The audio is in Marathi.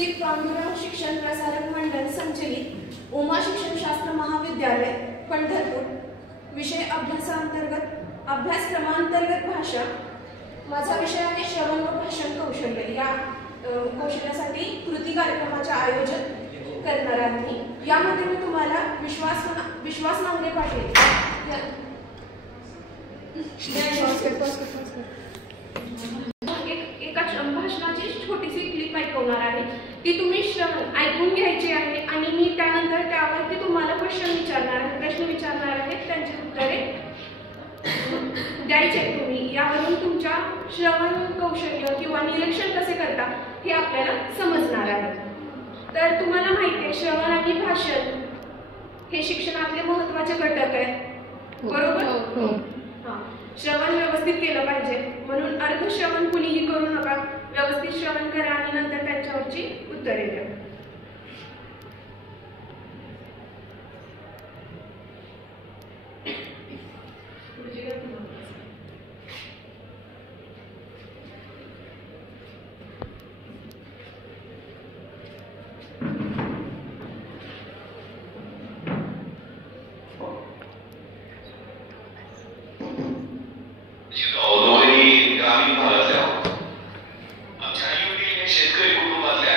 श्री पांडुरंग शिक्षण प्रसारक मंडळ संचलित उमा शिक्षणशास्त्र महाविद्यालय पंढरपूर विषय अभ्यासांतर्गत अभ्यासक्रमांतर्गत भाषा। माझा विषय आहे श्रवण व भाषण कौशल्य। या कौशल्यासाठी कृती कार्यक्रमाचे आयोजन करणार आहे मी। यामध्ये मी तुम्हाला विश्वास नांगरे पाटील एका भाषणाची छोटीशी क्लिप ऐकवणार आहे। ती तुम्ही ऐकून घ्यायची आहे आणि मी त्यानंतर त्यावरती तुम्हाला प्रश्न विचारणार आहे, त्यांची उत्तरे द्यायचे तुम्ही। यावरून तुमच्या श्रवण कौशल्य किंवा निरीक्षण कसे करता हे आपल्याला समजणार आहे। तर तुम्हाला माहिती आहे श्रवण आणि भाषण हे शिक्षणातले महत्त्वाचे घटक आहेत, बरोबर? श्रवण व्यवस्थित केलं पाहिजे, म्हणून अर्धश्रवण कुणीही करू नका। व्यवस्थित श्रवण करा आणि नंतर त्यांच्यावरची उत्तरे द्या। ग्रामीण भागातल्या आमच्या आई वडील हे शेतकरी कुटुंबातले